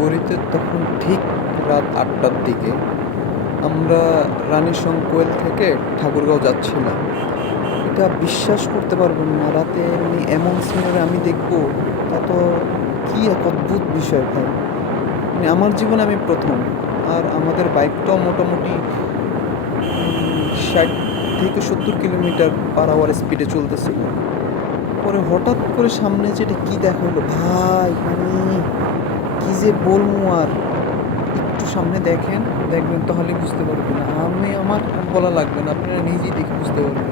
গড়িতে তখন ঠিক রাত ৮টার দিকে আমরা রানীশংকোয়েল থেকে ঠাকুরগাঁও যাচ্ছিলাম। এটা বিশ্বাস করতে পারবেন না, রাতে এমনি এমন সিনারি আমি দেখবো, তা তো কি এক অদ্ভুত বিষয় ভাই। মানে আমার জীবনে আমি প্রথম। আর আমাদের বাইকটাও মোটামুটি ৬০ থেকে ৭০ কিলোমিটার পার আওয়ার স্পিডে চলতেছিল। পরে হঠাৎ করে সামনে যেটা কি দেখা হলো ভাই, মানে কি যে বলবো আর। একটু সামনে দেখেন, দেখবেন তাহলে বুঝতে পারবেন। আমার আর বলা লাগবে না, আপনারা নিজেই দেখে বুঝতে পারবেন।